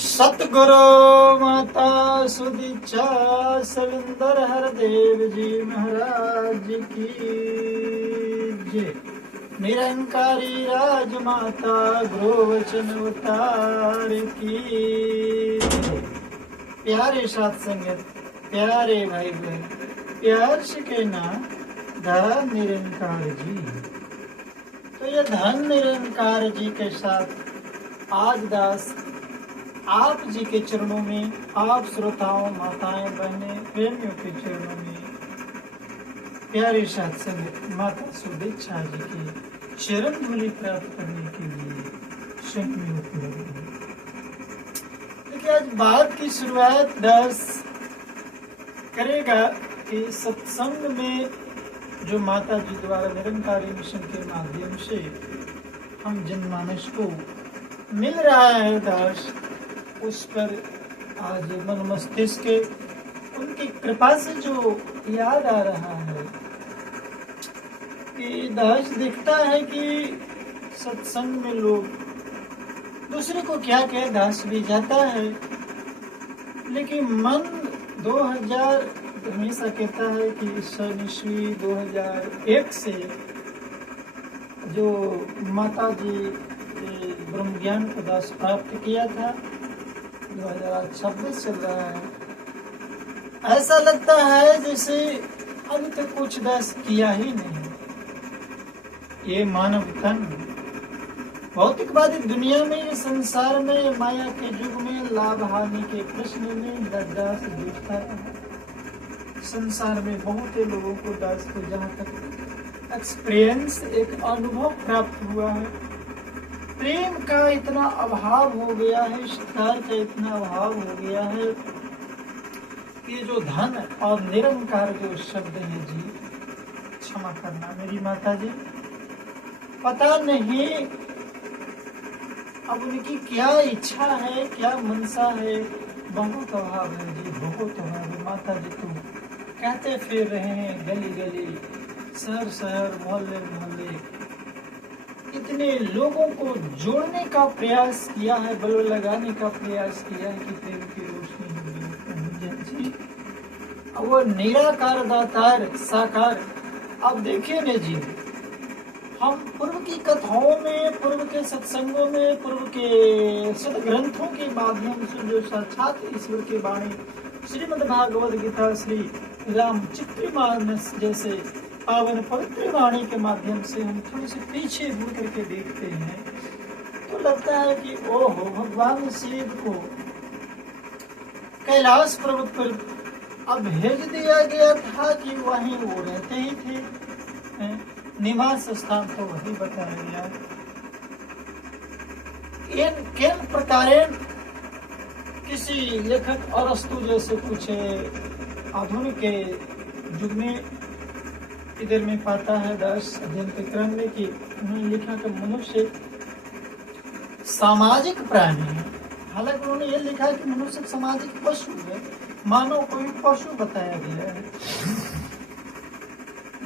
सतगुरु माता सुदीक्षा सविंदर हरदेव जी महाराज की जय। निरंकारी राजमाता गुरुवचन अवतार की जय। प्यारे साथ संगत, प्यारे भाई बहन, प्यार से कहना धन निरंकार जी। तो ये धन निरंकार जी के साथ आज दास आप जी के चरणों में, आप श्रोताओं, माताएं, बहनें, प्रेमियों के चरणों में प्यारे साथ संगत माता सुदीक्षा जी की चरण धूलि प्राप्त करने के लिए संग उपलब्ध है। देखिए, आज बात की शुरुआत दास करेगा कि सत्संग में जो माता जी द्वारा निरंकारी मिशन के माध्यम से हम जनमानस को मिल रहा है दास, उस पर आज मन मस्तिष्क उनकी कृपा से जो याद आ रहा है कि दास दिखता है कि सत्संग में लोग दूसरे को क्या कहे दास भी जाता है, लेकिन मन 2000 हमेशा कहता है कि सन ईस्वी 2001 से जो माता जी ब्रह्म ज्ञान को दास प्राप्त किया था, 2026 चल रहा है। ऐसा लगता है जैसे अभी तक कुछ दास किया ही नहीं। ये मानव तन भौतिकवादी दुनिया में, संसार में, माया के युग में, लाभ हानि के प्रश्न में दास जूझता रहा। संसार में बहुत लोगों को दास को जहाँ तक एक्सपीरियंस, एक अनुभव प्राप्त हुआ है, प्रेम का इतना अभाव हो गया है, स्वीकार का इतना अभाव हो गया है कि जो धन और निरंकार जो शब्द है जी, क्षमा करना मेरी माता जी, पता नहीं अब उनकी क्या इच्छा है, क्या मनसा है। बहुत अभाव है जी, बहुत अभाव है। माता जी तो कहते फिर रहे हैं गली गली, शहर शहर, मोहल्ले मोहल्ले, इतने लोगों को जोड़ने का प्रयास किया है, बल लगाने का प्रयास किया है कि प्रेम की रोशनी होगी। अब वो निराकार दातार साकार। अब देखिए ना जी, हम पूर्व की कथाओं में, पूर्व के सत्संगों में, पूर्व के सदग्रंथों के माध्यम से जो साक्षात ईश्वर की वाणी, श्रीमद् भागवत गीता, श्री रामचरितमानस जैसे पावन पवित्र वाणी के माध्यम से हम थोड़ी सी पीछे मुड़ करके देखते हैं तो लगता है कि ओहो, भगवान शिव को कैलाश पर्वत पर अब भेज दिया गया था कि वहीं वो रहते ही थे, निवास स्थान तो वही बताया गया। इन किन प्रकार किसी लेखक अरस्तु जैसे कुछ आधुनिक युग में इधर में पाता है दास अध्ययन के क्रम में कि उन्होंने लिखा कि मनुष्य सामाजिक प्राणी है। हालांकि उन्होंने ये लिखा कि मनुष्य सामाजिक पशु है, मानव को भी पशु बताया गया है।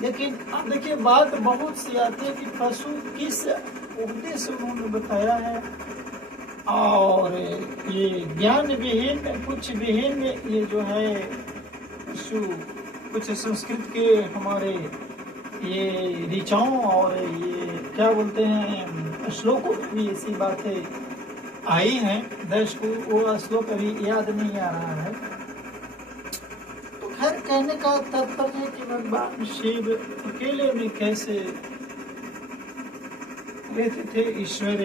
लेकिन अब देखिए, बात बहुत सी आती है कि पशु किस उद्देश्य से उन्होंने बताया है, और ये ज्ञान विहीन, कुछ विहीन ये जो है पशु, कुछ संस्कृत के हमारे ये ऋचाओं और ये क्या बोलते हैं श्लोकों में भी ऐसी बातें आई हैं। दर्श को वो श्लोक अभी याद नहीं आ रहा है। तो खैर, कहने का तात्पर्य है कि भगवान शिव अकेले में कैसे रहते थे, ईश्वर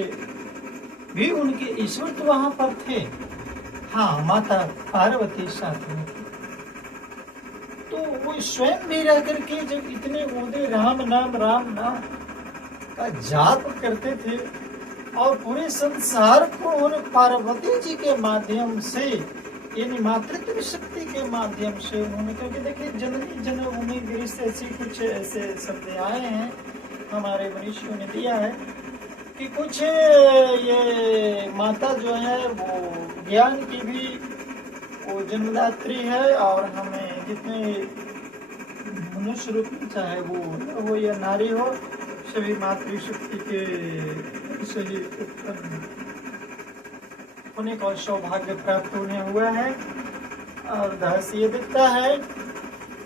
भी उनके ईश्वर तो वहां पर थे, हाँ, माता पार्वती साथ में। तो वो स्वयं भी रह करके जब इतने ओदे राम नाम का जाप करते थे और पूरे संसार को उन पार्वती जी के माध्यम से, यानी मातृत्व शक्ति के माध्यम से उन्होंने, क्योंकि देखिए जननी जन्मभूमि गृह ऐसी कुछ ऐसे शब्द आए हैं, हमारे मनीषियों ने दिया है कि कुछ ये माता जो है वो ज्ञान की भी वो जन्मदात्री है, और हमें जितने मनुष्य रूप में, चाहे वो हो या नारी हो, सभी मातृशक्ति के सही उत्पन्न होने का सौभाग्य प्राप्त होने हुआ है। और रहस्य ये दिखता है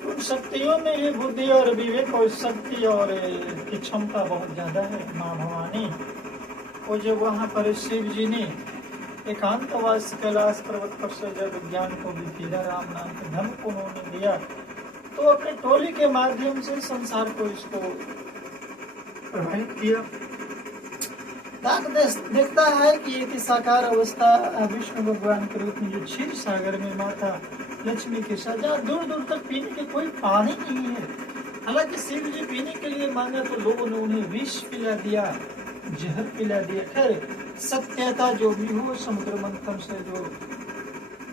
उन शक्तियों में ये बुद्धि और विवेक और शक्ति और की क्षमता बहुत ज्यादा है। माँ भवानी वो जब वहाँ पर शिव जी ने एकांतवास कैलाश पर्वत पर से जब ज्ञान को भी दिया, राम नाम के धर्म को उन्होंने दिया, तो अपने टोली के माध्यम से संसार को इसको प्रभावित किया। देखता है कि एक साकार अवस्था विष्णु भगवान के रूप में जो क्षीर सागर में माता लक्ष्मी के साथ, जहाँ दूर दूर तक पीने के कोई पानी नहीं है। हालांकि शिव जी पीने के लिए मांगा तो लोगों ने उन्हें विष पिला दिया, जहर पिला दिया। खैर सत्यता जो भी हो, समुद्र मंथन से जो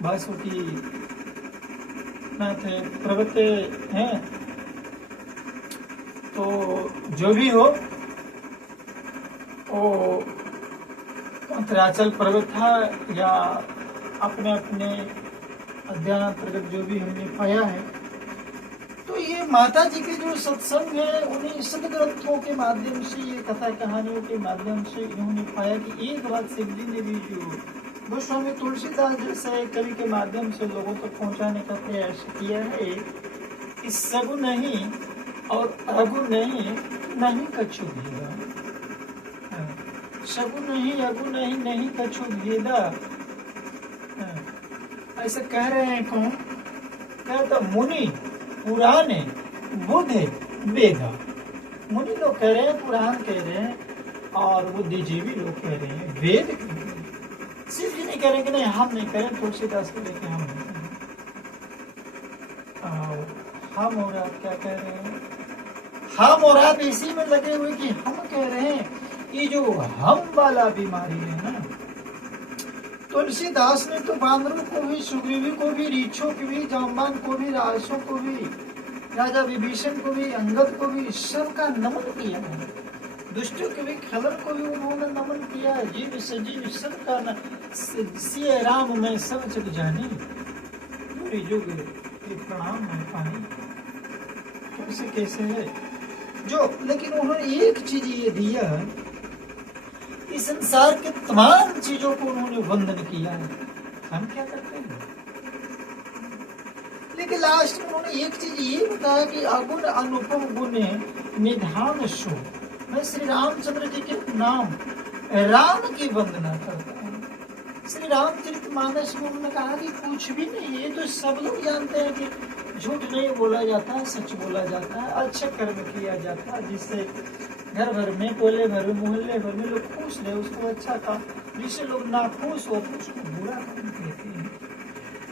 वासुकी नाथ प्रवृत्ति हैं, तो जो भी हो वो मंत्राचल पर्वत था या अपने अपने अध्ययन अंतर्गत जो भी हमने पाया है, तो ये माता जी के जो सत्संग है उन्हीं सदग्रंथों के माध्यम से, ये कथा कहानियों के माध्यम से इन्होंने पाया कि एक बात शिव जी ने भी जो गोस्वामी तुलसीदास जैसे कवि के माध्यम से लोगों तक पहुंचाने का प्रयास किया है कि सगुन नहीं और अगुन नहीं कछु भेदा, सगुन नहीं अगुन नहीं कछु भेदा। ऐसे कह रहे हैं कौन? कहता मुनि पुराण बुद्ध वेदा। मुनि लोग कह रहे हैं, पुराण कह रहे हैं, और बुद्धिजीवी लोग कह रहे हैं वेद। शिव जी नहीं कह रहे कि नहीं हम नहीं करें, तुलसीदास को लेके हम नहीं करें। हम और आप क्या कह रहे हैं? हम और आप इसी में लगे हुए कि हम कह रहे हैं ये जो हम वाला बीमारी है ना, तुलसीदास ने तो बानरों को भी, सुग्रीवी को भी, रीछों को भी, जाम्बान को भी, राजसों को भी, राजा विभीषण को भी, अंगद को भी, सबका नमन किया है। दुष्टों के भी, खलन को भी उन्होंने नमन किया है। जीव सजीव सबका न सिय राम में सब जग जाने, युग प्रणाम मैं पानी। कैसे कैसे है जो, लेकिन उन्होंने एक चीज ये दिया, इस संसार के तमाम चीजों को उन्होंने वंदन किया है। हम क्या करते हैं? लेकिन लास्ट में उन्होंने एक चीज ये बताया कि अगुण अनुपम गुण निधान शो। मैं श्री रामचंद्र जी के नाम राम की वंदना करता हूँ। श्री रामचरितमानस में उन्होंने कहा कि कुछ भी नहीं, ये तो सब लोग जानते हैं कि झूठ नहीं बोला जाता, सच बोला जाता है, अच्छा कर्म किया जाता है, जिससे घर भर में, टोले भर में, मोहल्ले भर में लोग खुश रहे, उसको अच्छा था। जिससे लोग नाखुश हो तो उसको बुरा काम कहते हैं।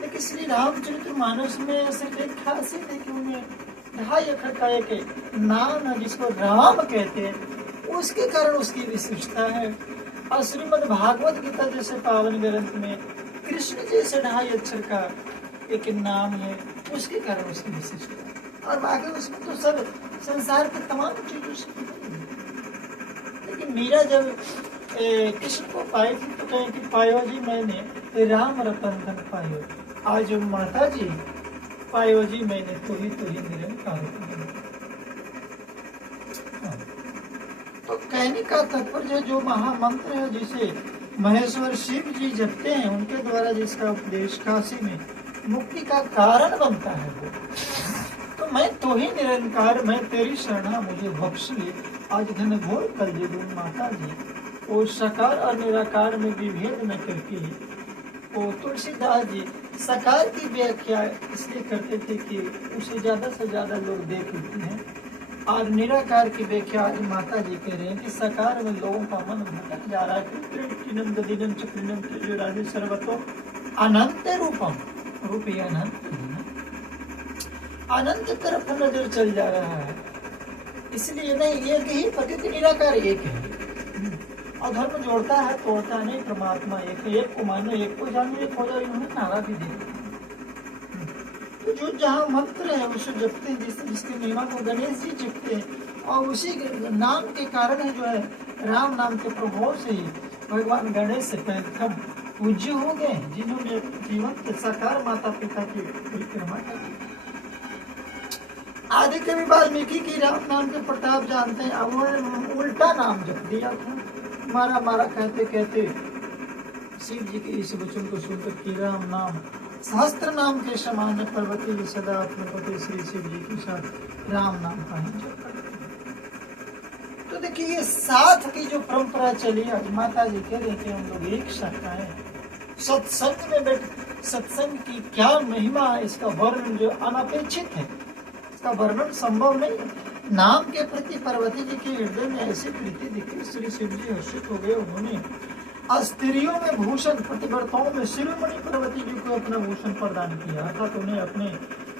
लेकिन श्री रामचरितमानस में ऐसे एक खासियत है कि उन्हें 2.5 अक्षर का एक नाम है जिसको राम कहते हैं, उसके कारण उसकी विशिष्टता है। और श्रीमद् भागवत गीता जैसे पावन ग्रंथ में कृष्ण जैसे 2.5 अक्षर का एक नाम है, उसके कारण उसकी विशिष्टता है। और बाकी उसमें तो सब संसार के तमाम चीजों से। लेकिन मीरा जब कृष्ण को पाई थी तो कहे कि पायो जी मैंने राम रतन धन पायो, आज माता जी पायो जी मैंने तो ही निरंकार। तो कहने का तात्पर्य जो महामंत्र है जिसे महेश्वर शिव जी जपते हैं, उनके द्वारा जिसका उपदेश काशी में मुक्ति का कारण बनता है वो, तो मैं तो ही निरंकार, मैं तेरी शरणा मुझे बख्श ले। आज घन घोर कलयुग माता जी वो साकार और निराकार में विभेद न करके वो तुलसीदास जी साकार की व्याख्या इसलिए करते थे कि उसे ज्यादा से ज्यादा लोग देख लेते हैं, और निराकार की व्याख्या आज माता जी कह रहे हैं कि साकार में लोगों का मन भटक जा रहा है। गदिनम चक्रिनम राधे सर्वतो अनंत रूपम, रूप ही अनंत तरफ नजर चल जा रहा है। इसलिए नहीं, एक ही प्रकृति निराकार एक है, और धर्म जोड़ता है तोड़ता नहीं। परमात्मा एक है, एक को मानो, एक को जानो, एक हो जाए, उन्होंने नारा भी दे। तो जो जहाँ मंत्र है उसे जपते हैं, जिसके महिमा को गणेश जी जपते हैं, और उसी नाम के कारण है जो है राम नाम के प्रभाव से ही भगवान गणेश से प्रथम पूज्य हो गए, जिन्होंने जीवन के साकार माता पिता की परिक्रमा की। आदि कवि वाल्मीकि की राम नाम के प्रताप जानते हैं, अब उन्होंने उल्टा नाम जप दिया था। मारा मारा कहते कहते शिव जी के इस वचन को सुनकर कि राम नाम सहस्त्र नाम के समान पर्वती सदा अपने पति श्री शिव जी के साथ राम नाम का ही जप करते हैं। तो देखिए ये साथ की जो परंपरा चली, आज माता जी कह रहे थे हम लोग एक शाखा है, सत्संग में बैठ, सत्संग की क्या महिमा है इसका वर्णन जो अनपेक्षित है, इसका वर्णन संभव नहीं है। नाम के प्रति पार्वती जी के हृदय में ऐसी प्रीति दिखी, श्री शिव जी हर्षित हो गए। उन्होंने स्त्रियों में भूषण, प्रतिव्रताओं में शिरोमणि पार्वती जी को अपना भूषण प्रदान किया, अर्थात उन्हें अपने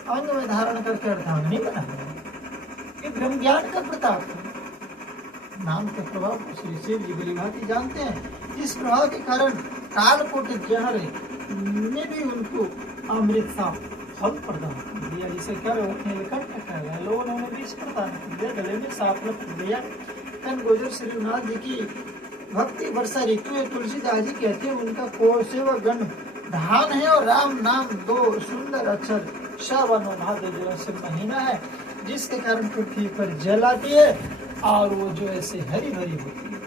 अंग में धारण करके अर्धांगिनी बनाया। ये ब्रह्म ज्ञान का प्रताप है। नाम के प्रभाव को श्री शिव जी बड़ी भांति जानते हैं। इस प्रभाव के कारण कालकोट जहर ने भी उनको अमृत सा फल प्रदान कर दिया, जिसे कर लोगों ने उन्हें विष प्रदान कर दिया, गले में सांप लग दिया। कन गोजर श्रीनाथ जी की भक्ति वर्षा ऋतु है। तुलसीदास जी कहते हैं उनका कोसेवा गण धान है और राम नाम दो सुंदर अक्षर श्रावण भाद्र जो ऐसे महीना है, जिसके कारण पृथ्वी पर जल आती है और वो जो ऐसे हरी भरी होती है।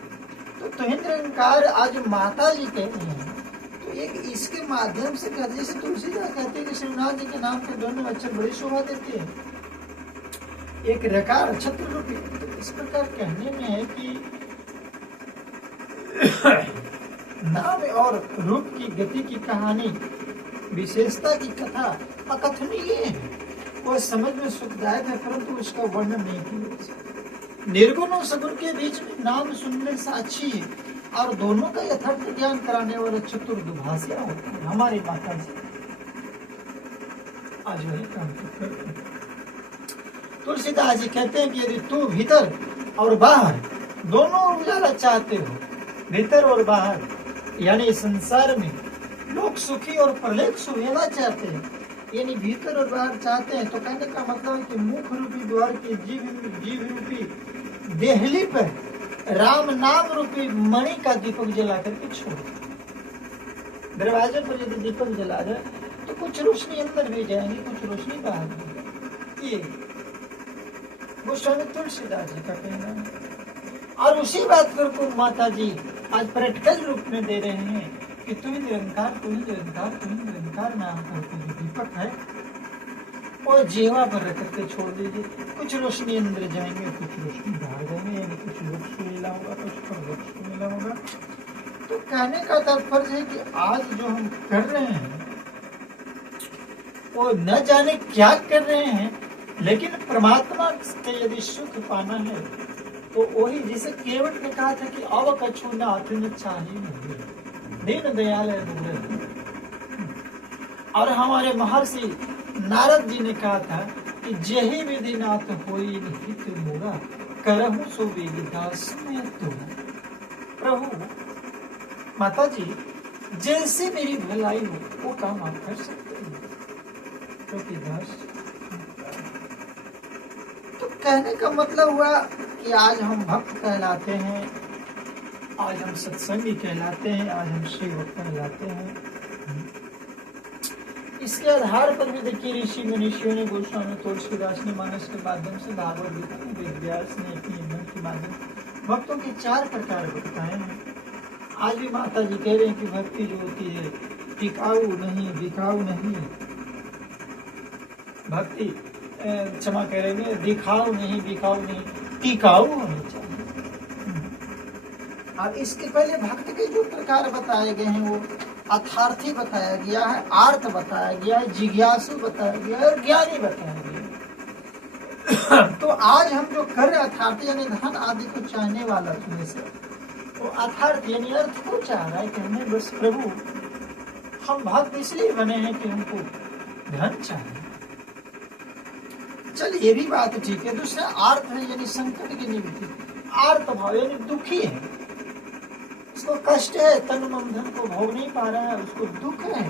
तो तुहिंद्रंकार आज माता जी कहते हैं, तो एक इसके माध्यम से कहते, जैसे तुलसीदास कहते हैं कि श्रीनाथ जी के नाम के दोनों अक्षर बड़ी शोभा देती है, एक रकार छत्र रूपी। तो इस प्रकार कहने में है कि नाम और रूप की गति की कहानी, विशेषता की कथा अकथनीय है, वो समझ में सुखदायक है, परंतु उसका वर्णन नहीं किया। निर्गुण और सगुण के बीच में नाम सुनने साक्षी है और दोनों का यथार्थ ज्ञान कराने वाले चतुर्दुभाषिया होते हैं। हमारी माता जी आज वही काम करते हैं। तुलसीदास जी कहते हैं कि यदि तू भीतर और बाहर दोनों उजाला चाहते हो, भीतर और बाहर यानी संसार में लोग सुखी और प्रलेप सुहेला चाहते हैं, यानी भीतर और बाहर चाहते हैं, तो कहने का मतलब है कि मुख रूपी द्वार की जीव रूपी देहली पर राम नाम रूपी मणि का दीपक जला करके छोड़। दरवाजे पर यदि दीपक जला जाए तो कुछ रोशनी अंदर भी जाएंगी, कुछ रोशनी बाहर भी जाएगी। ये गोस्वामी तुलसीदास जी का कहना है। और उसी बात को माता जी आज प्रैक्टिकल रूप में दे रहे हैं कि तू ही निरंकार, तू ही निरंकार, तू ही निरंकार नाम करके जो दीपक है वो जीवा पर रख करके छोड़ दीजिए। कुछ रोशनी अंदर जाएंगे, कुछ रोशनी बाहर जाएंगे, यानी कुछ मोक्ष को मिला होगा, कुछ परमोक्ष को मिला होगा। तो कहने का तात्पर्य है कि आज जो हम कर रहे हैं वो न जाने क्या कर रहे हैं, लेकिन परमात्मा से यदि सुख पाना है तो वही, जिसे केवट ने कहा था कि अब कछु नाथ न चाहिए, दीन दयाल है। और हमारे महर्षि नारद जी ने कहा था कि जही विधि नाथ होई निहित मोरा, करहु सो विदास में तुम। प्रभु माता जी जैसे मेरी भलाई हो वो काम आप कर सकते हैं, क्योंकि दास। तो कहने का मतलब हुआ कि आज हम भक्त कहलाते हैं, आज हम सत्संगी कहलाते हैं, आज हम सेवक कहलाते हैं। इसके आधार पर भी देखिए ऋषि मनीषियों ने, गोस्वामी तुलसीदास ने मानस के माध्यम से, भागवत गीता में वेद व्यास ने अपनी ग्रंथ के माध्यम भक्तों के 4 प्रकार बताए हैं। आज भी माता जी कह रहे हैं कि भक्ति जो होती है टिकाऊ नहीं, बिकाऊ नहीं। भक्ति क्षमा कह रहे हैं, दिखाऊ नहीं, बिकाऊ नहीं, टिकाऊ होनी चाहिए। और इसके पहले भक्त के जो प्रकार बताए गए हैं वो अर्थार्थी बताया गया है, आर्त बताया गया है, जिज्ञासु बताया गया है और ज्ञानी बताया गया है। तो आज हम जो कर रहे अर्थार्थी यानी धन आदि को चाहने वाला तुम्हें से, वो अर्थार्थ यानी अर्थ को चाह रहा है कि हमें बस प्रभु हम भक्त इसलिए बने हैं कि हमको धन चाहिए। चल ये भी बात ठीक है। दूसरा आर्त है यानी संकट की निवृत्ति, आर्त भाव यानी दुखी है, उसको कष्ट है, तन मन धन को भोग नहीं पा रहा है, उसको दुख है,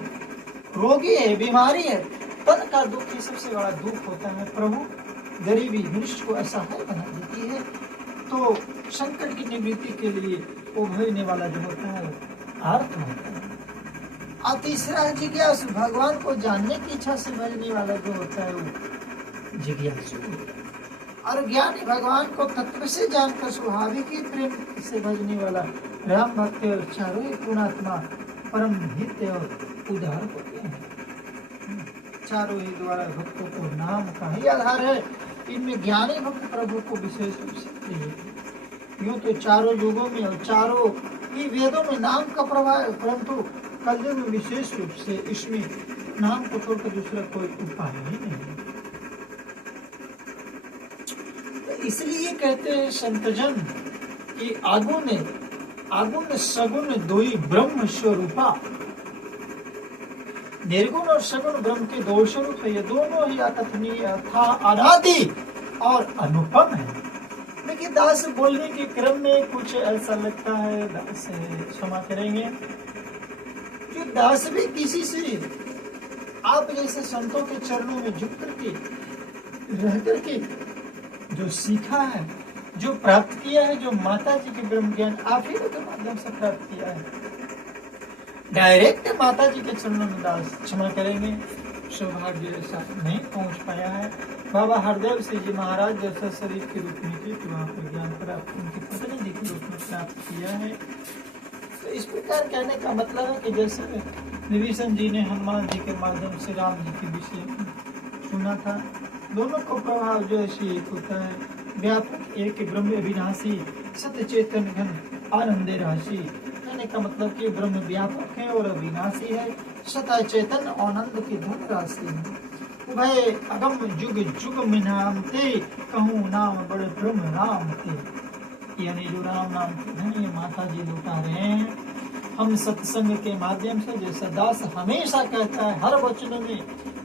रोगी है, बीमारी है, तन का दुख ही सबसे बड़ा दुख होता है। प्रभु गरीबी मनुष्य को ऐसा है बना देती है। तो संकट की निवृत्ति के लिए उभरने वाला जो होता है आर्त होता है। और तीसरा है जिज्ञासु, भगवान को जानने की इच्छा से भजने वाला जो होता है वो जिज्ञासु। और ज्ञानी भगवान को तत्व से जानकर स्वाभाविक ही प्रेम से भजने वाला राम भक्त और चारों ही पुणात्मा परम हित और उदार होते हैं। चारों ही द्वारा भक्तों को नाम का ही आधार है। इनमें ज्ञानी भक्त प्रभु को विशेष रूप से प्रिय है। यूं तो चारों युगों में और चारों ही वेदों में नाम का प्रभाव है, परंतु कलयुग में विशेष रूप से इसमें नाम को छोड़कर दूसरा कोई उपाय ही नहीं है। तो इसलिए कहते हैं संतजन कि आगुण सगुण दोई ब्रह्म स्वरूपा। निर्गुण और सगुण ब्रह्म के दो स्वरूप है। ये दोनों ही अकथनीय था, अनादि और अनुपम है। लेकिन दास बोलने के क्रम में कुछ ऐसा लगता है, दास क्षमा करेंगे, जो दास भी किसी से आप जैसे संतों के चरणों में झुक करके रह करके जो सीखा है, जो प्राप्त किया है, जो माता जी के ब्रह्म ज्ञान आप ही के माध्यम से प्राप्त किया है, डायरेक्ट माता जी के चरणों में दास क्षमा करेंगे सौभाग्य ऐसा नहीं पहुंच पाया है। बाबा हरदेव सिंह जी महाराज जैसा शरीर के रूप में की वहाँ पर ज्ञान प्राप्त उनकी पत्नी जी के रूप में प्राप्त किया है। तो इस प्रकार कहने का मतलब है कि जैसे विभीषण जी ने हनुमान जी के माध्यम से राम जी के विषय सुना था, दोनों को प्रभाव जो ऐसी एक होता है, व्यापक एक ब्रह्म अविनाशी सत्य चेतन घन आनंदे राशि। कहने का मतलब कि ब्रह्म व्यापक है और अविनाशी है, सत्य चेतन आनंद की धन राशि है। उभय अगम जुग जुग में नाम ते कहूँ नाम बड़े ब्रह्म राम ते। यानी जो राम नाम के धन ये माता जी लौटा रहे हैं हम सत्संग के माध्यम से। जैसा दास हमेशा कहता है हर वचन में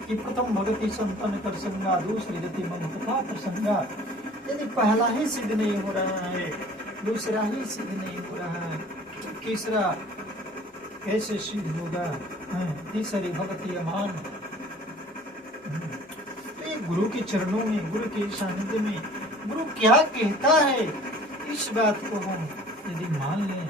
कि प्रथम भगति संपन्न कर संगा, दूसरी गति मम तथा प्रसंगा। यदि पहला ही सिद्ध नहीं हो रहा है, दूसरा ही सिद्ध नहीं हो रहा है, तीसरा कैसे सिद्ध होगा? तीसरी भक्ति अमान। तो ये गुरु के चरणों में, गुरु के सानिध्य में गुरु क्या कहता है, इस बात को हम यदि मान लें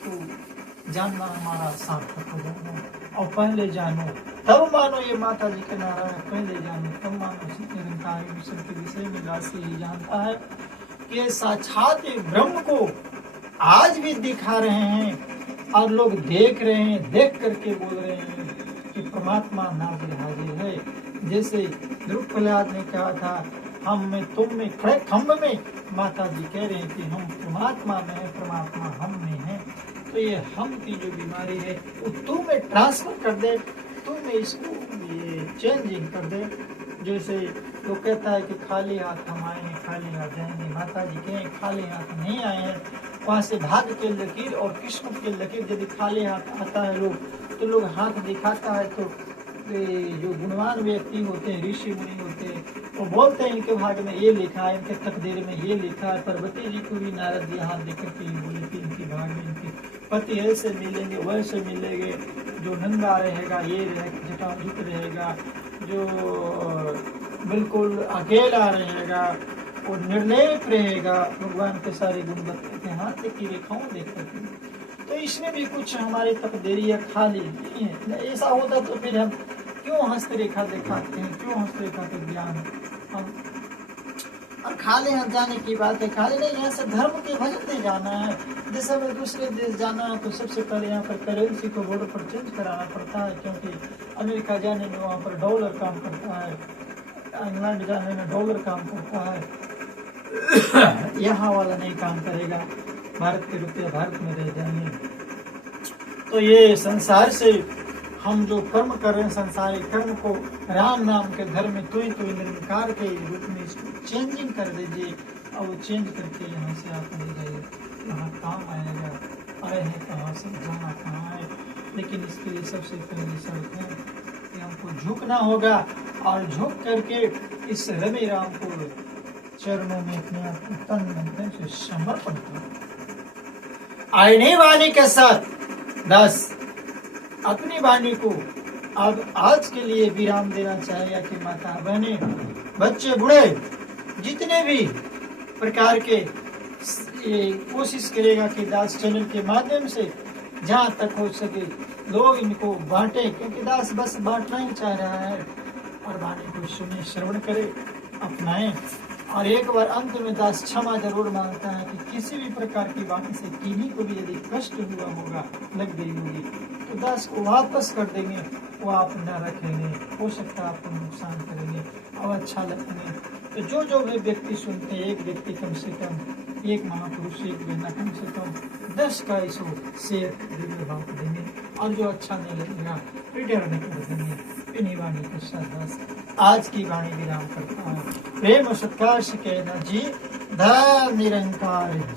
तो जानना हमारा सार्थक हो जाएगा। और पहले जानो तब मानो, ये माता जी के नारा है, पहले जानो तब मानो। निरंकारी मिशन के विषय में दास ही जानता है कि साक्षात ब्रह्म को आज भी दिखा रहे हैं और लोग देख रहे हैं, देख करके बोल रहे हैं कि परमात्मा नाज़िर हाजिर है। जैसे ध्रुव प्रहलाद ने कहा था, हम में तुम में खड़े खम्भ में माता जी कह रहे हैं कि हम परमात्मा में है, परमात्मा हम में है। तो ये हम की जो बीमारी है वो तू में ट्रांसफर कर दे, तू में इसको ये चेंजिंग कर दे। जैसे तो कहता है कि खाली हाथ हम आएंगे, खाली हाथ जाएंगे। माता जी कहें खाली हाथ नहीं आए हैं, वहाँ से भाग के लकीर और किस्मत के लकीर। यदि खाली हाथ आता है लोग तो लोग हाथ दिखाता है तो जो गुणवान व्यक्ति होते हैं, ऋषि मुनि होते हैं, वो बोलते हैं इनके भाग में ये लिखा है, इनके तकदीर में ये लिखा है। पार्वती जी को भी नारद जी हाथ देकर के बोले कि इनके भाग में इनके पति ऐसे मिलेंगे, वैसे मिलेंगे। जो नंगा रहेगा ये जटाजुट रहेगा, जो बिल्कुल अकेला रहेगा वो निर्लेप रहेगा। भगवान के सारे गुण बताते हैं हाथ की रेखाओं देख करके। तो इसमें भी कुछ हमारी तकदीरियाँ खाली नहीं है। ऐसा होता तो फिर हम क्यों हस्तरेखा दिखाते हैं, क्यों हस्तरेखा के ज्ञान हम। और खाली हाथ जाने की बात है, खाली नहीं, यहाँ से धर्म के भजन नहीं जाना है। जैसे हमें दूसरे देश जाना है तो सबसे पहले यहाँ पर करेंसी को बॉर्डर पर चेंज कराना पड़ता है, क्योंकि अमेरिका जाने में वहाँ पर डॉलर काम करता है, इंग्लैंड जाने में डॉलर काम करता है। यहाँ वाला नहीं काम करेगा, भारत के रुपये भारत में रह जाएंगे। तो ये संसार से हम जो कर्म कर रहे हैं, संसारिक कर्म को राम नाम के धर्म में तो निरंकार के रूप में इसको चेंजिंग कर दीजिए। और वो चेंज करके यहाँ से आप ले जाइए, यहाँ काम आएगा। आए हैं कहाँ से, जाना कहाँ है। लेकिन इसके लिए सबसे पहली शर्त है कि हमको झुकना होगा, और झुक करके इस रवि राम को चरणों में अपने आप को तन मन से समर्पण करो। आने वाले के साथ 10 अपनी वाणी को अब आज के लिए विराम देना चाहेगा कि माता बहने, बच्चे, बूढ़े जितने भी प्रकार के कोशिश करेगा कि दास चैनल के माध्यम से जहाँ तक हो सके लोग इनको बांटे, क्योंकि दास बस बांटना ही चाह रहा है। और वाणी को सुने, श्रवण करे, अपनाएं और एक बार अंत में दास क्षमा जरूर मांगता है कि किसी भी प्रकार की बात से किन्हीं को भी यदि कष्ट हुआ होगा, लग गई होगी, तो दास को वापस कर देंगे, वो आप न रखेंगे, हो सकता है आपको नुकसान करेंगे और अच्छा लगेंगे। तो जो भी व्यक्ति सुनते हैं, एक व्यक्ति कम से कम, एक महापुरुष, एक बहना कम से कम 10 का इसको शेयर वीडियो भाव देंगे, और जो अच्छा नहीं लगेगा रिटर्न कर देंगे। इन्हीं वाणी के साथ आज की वाणी विराम करता हूँ। प्रेम और सत्कार से कहना जी, धर्म निरंकार जी।